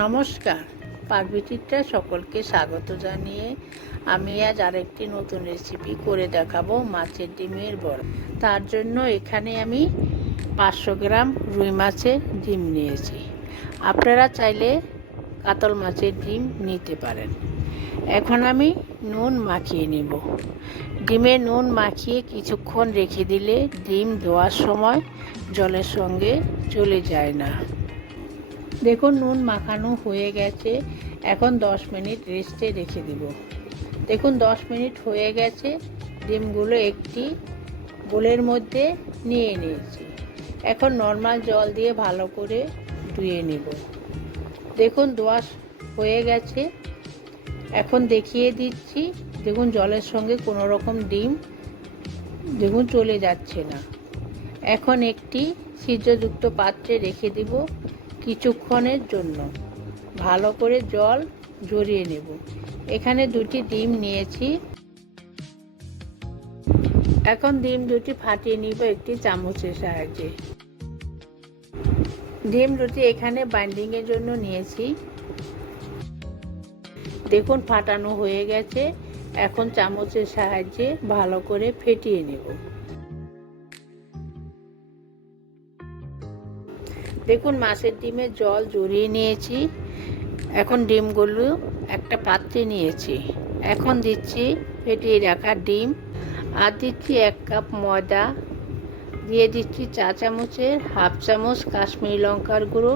নমস্কার, পাকবিচিত্রা সকলকে স্বাগত জানিয়ে আমি আজ আরেকটি নতুন রেসিপি করে দেখাবো মাছের ডিমের বড়া। তার জন্য এখানে আমি 500 গ্রাম রুই মাছের ডিম নিয়েছি। আপনারা চাইলে কাতল মাছের ডিম নিতে পারেন। এখন আমি নুন মাখিয়ে নেব। ডিমে নুন মাখিয়ে কিছুক্ষণ রেখে দিলে ডিম ধোয়ার সময় জলের সঙ্গে চলে যায় না। দেখুন নুন মাখানো হয়ে গেছে। এখন 10 মিনিট রেস্টে রেখে দেব। দেখুন 10 মিনিট হয়ে গেছে। ডিমগুলো একটি বোলের মধ্যে নিয়ে নিয়েছি। এখন নর্মাল জল দিয়ে ভালো করে ধুয়ে নেব। দেখুন ধোয়া হয়ে গেছে। এখন দেখিয়ে দিচ্ছি। দেখুন জলের সঙ্গে কোনো রকম ডিম দেখুন চলে যাচ্ছে না। এখন একটি ছিদ্রযুক্ত পাত্রে রেখে দেব কিছুক্ষণের জন্য। ভালো করে জল ঝরিয়ে নেব। এখানে 2টি ডিম নিয়েছি। এখন ডিম দুটি ফাটিয়ে নিব একটি চামচের সাহায্যে। ডিম দুটি এখানে বাইন্ডিংয়ের জন্য নিয়েছি। দেখুন ফাটানো হয়ে গেছে। এখন চামচের সাহায্যে ভালো করে ফেটিয়ে নেব। দেখুন মাছের ডিমে জল ঝরিয়ে নিয়েছি। এখন ডিমগুলো একটা পাত্রে নিয়েছি। এখন দিচ্ছি ফেটিয়ে রাখা ডিম, আর দিচ্ছি 1 কাপ ময়দা, দিয়ে দিচ্ছি চা চামচের হাফ চামচ কাশ্মীরি লঙ্কার গুঁড়ো।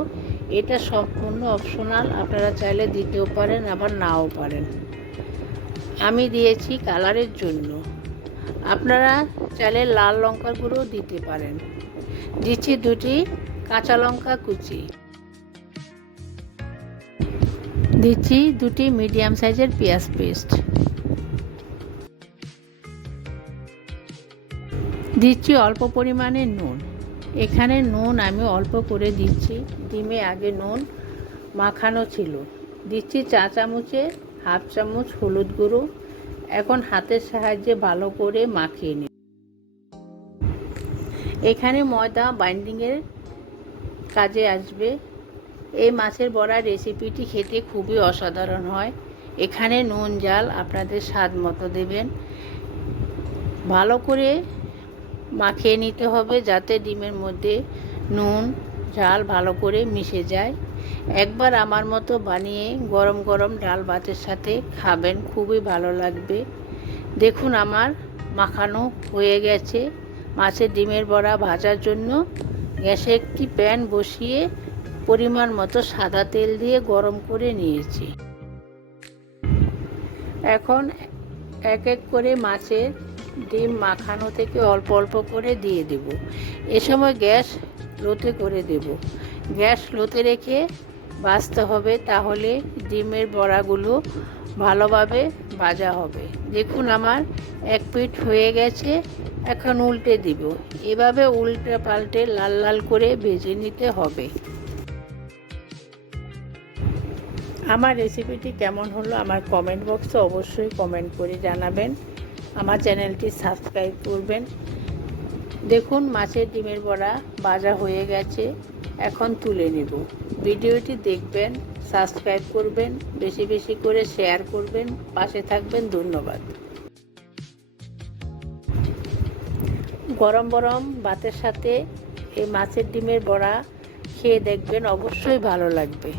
এটা সম্পূর্ণ অপশনাল, আপনারা চাইলে দিতেও পারেন আবার নাও পারেন। আমি দিয়েছি কালারের জন্য, আপনারা চাইলে লাল লঙ্কার গুঁড়ো দিতে পারেন। দিচ্ছি 2টি কাঁচা লঙ্কা কুচি, দিচ্ছি 2টি মিডিয়াম সাইজের পেঁয়াজ পেস্ট, দিচ্ছি অল্প পরিমাণে নুন। এখানে নুন আমি অল্প করে দিচ্ছি, ডিমে আগে নুন মাখানো ছিল। দিচ্ছি চা চামচের হাফ চামচ হলুদ গুঁড়ো। এখন হাতের সাহায্যে ভালো করে মাখিয়ে নিই। এখানে ময়দা বাইন্ডিংয়ের কাজে আসবে। এই মাছের বড়া রেসিপিটি খেতে খুবই অসাধারণ হয়। এখানে নুন ঝাল আপনাদের স্বাদ মতো দেবেন। ভালো করে মাখিয়ে নিতে হবে যাতে ডিমের মধ্যে নুন ঝাল ভালো করে মিশে যায়। একবার আমার মতো বানিয়ে গরম গরম ডাল ভাতের সাথে খাবেন, খুবই ভালো লাগবে। দেখুন আমার মাখানো হয়ে গেছে। মাছের ডিমের বড়া ভাজার জন্য গ্যাসে একটি প্যান বসিয়ে পরিমাণ মতো সাদা তেল দিয়ে গরম করে নিয়েছি। এখন এক এক করে মাছের ডিম মাখানো থেকে অল্প অল্প করে দিয়ে দেব। এ সময় গ্যাস লোতে করে দেব। গ্যাস লোতে রেখে ভাজতে হবে, তাহলে ডিমের বড়াগুলো ভালোভাবে ভাজা হবে। দেখুন আমার এক পিঠ হয়ে গেছে। এখন উল্টে দিব। এভাবে উল্টে পাল্টে লাল লাল করে ভেজে নিতে হবে। আমার রেসিপিটি কেমন হলো আমার কমেন্ট বক্সে অবশ্যই কমেন্ট করে জানাবেন। আমার চ্যানেলটি সাবস্ক্রাইব করবেন। দেখুন মাছের ডিমের বড়া ভাজা হয়ে গেছে। এখন তুলে নেব। ভিডিওটি দেখবেন, সাবস্ক্রাইব করবেন, বেশি বেশি করে শেয়ার করবেন, পাশে থাকবেন। ধন্যবাদ। গরম গরম ভাতের সাথে এই মাছের ডিমের বড়া খেয়ে দেখবেন, অবশ্যই ভালো লাগবে।